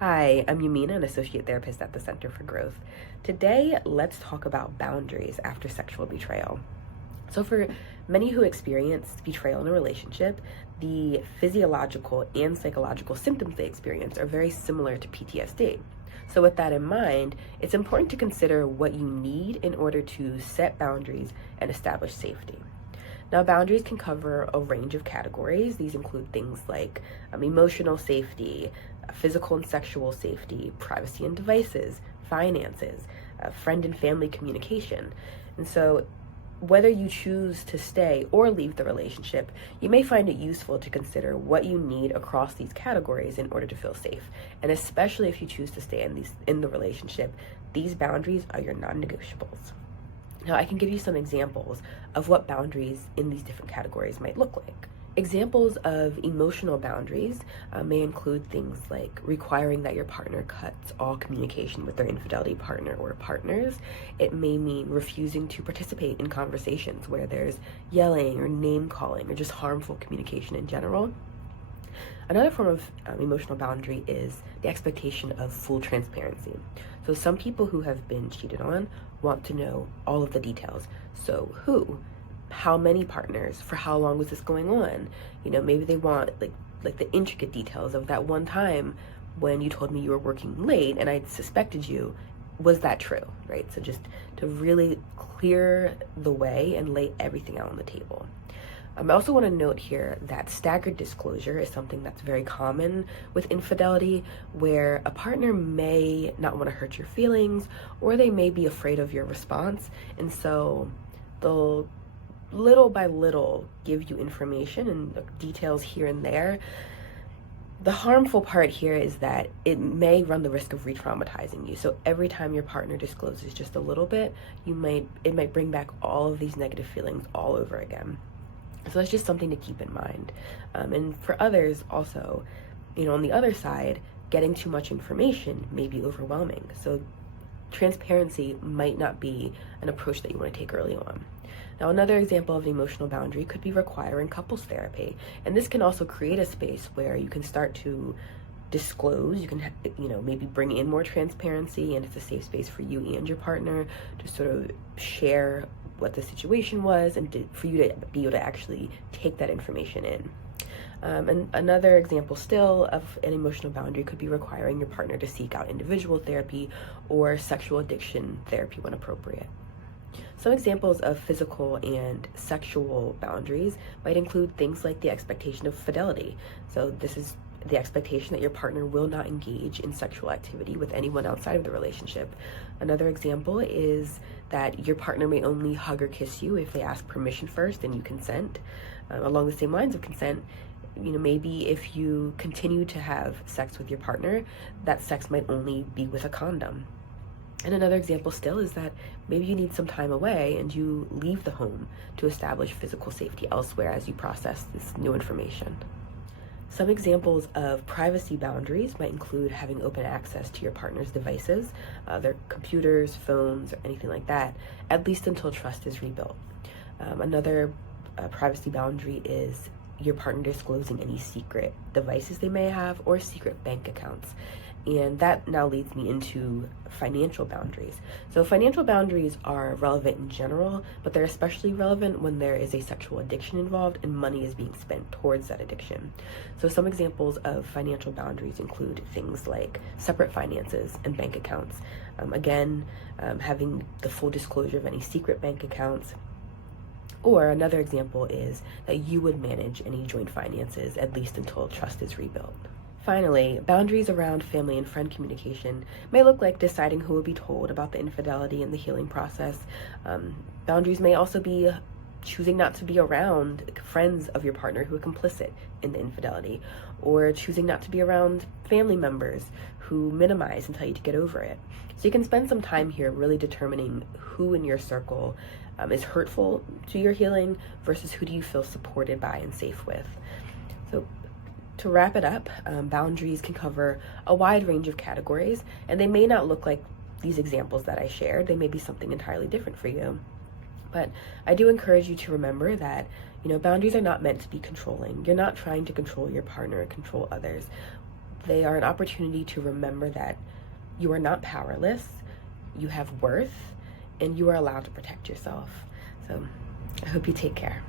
Hi, I'm Yaminah, an associate therapist at the Center for Growth. Today, let's talk about boundaries after sexual betrayal. So, for many who experience betrayal in a relationship, the physiological and psychological symptoms they experience are very similar to PTSD. So, with that in mind, it's important to consider what you need in order to set boundaries and establish safety. Now, boundaries can cover a range of categories. These include things like emotional safety, physical and sexual safety, privacy and devices, finances, friend and family communication. And so, whether you choose to stay or leave the relationship, you may find it useful to consider what you need across these categories in order to feel safe. And especially if you choose to stay in the relationship, these boundaries are your non-negotiables. Now, I can give you some examples of what boundaries in these different categories might look like. Examples of emotional boundaries may include things like requiring that your partner cuts all communication with their infidelity partner or partners. It may mean refusing to participate in conversations where there's yelling or name calling or just harmful communication in general. Another form of emotional boundary is the expectation of full transparency. So some people who have been cheated on want to know all of the details. So who, how many partners, for how long was this going on? Maybe they want like the intricate details of that one time when you told me you were working late and I suspected you. Was that true, right? So just to really clear the way and lay everything out on the table. I also want to note here that staggered disclosure is something that's very common with infidelity, where a partner may not want to hurt your feelings, or they may be afraid of your response, and so they'll little by little give you information and details here and there. The harmful part here is that it may run the risk of re-traumatizing you. So every time your partner discloses just a little bit, it might bring back all of these negative feelings all over again. So that's just something to keep in mind. And for others also, on the other side, getting too much information may be overwhelming. So transparency might not be an approach that you want to take early on. Now, another example of the emotional boundary could be requiring couples therapy. And this can also create a space where you can start to disclose, you can maybe bring in more transparency, and it's a safe space for you and your partner to sort of share what the situation was and for you to be able to actually take that information in. And another example still of an emotional boundary could be requiring your partner to seek out individual therapy or sexual addiction therapy when appropriate. Some examples of physical and sexual boundaries might include things like the expectation of fidelity. So this is the expectation that your partner will not engage in sexual activity with anyone outside of the relationship. Another example is that your partner may only hug or kiss you if they ask permission first and you consent. Along the same lines of consent, maybe if you continue to have sex with your partner, that sex might only be with a condom. And another example still is that maybe you need some time away and you leave the home to establish physical safety elsewhere as you process this new information. Some examples of privacy boundaries might include having open access to your partner's devices, their computers, phones, or anything like that, at least until trust is rebuilt. Another privacy boundary is your partner disclosing any secret devices they may have or secret bank accounts. And that now leads me into financial boundaries. So financial boundaries are relevant in general, but they're especially relevant when there is a sexual addiction involved and money is being spent towards that addiction. So some examples of financial boundaries include things like separate finances and bank accounts. Having the full disclosure of any secret bank accounts. Or another example is that you would manage any joint finances, at least until trust is rebuilt. Finally, boundaries around family and friend communication may look like deciding who will be told about the infidelity and the healing process. Boundaries may also be choosing not to be around friends of your partner who are complicit in the infidelity, or choosing not to be around family members who minimize and tell you to get over it. So you can spend some time here really determining who in your circle is hurtful to your healing versus who do you feel supported by and safe with. So to wrap it up, boundaries can cover a wide range of categories, and they may not look like these examples that I shared. They may be something entirely different for you. But I do encourage you to remember that, boundaries are not meant to be controlling. You're not trying to control your partner or control others. They are an opportunity to remember that you are not powerless, you have worth, and you are allowed to protect yourself. So I hope you take care.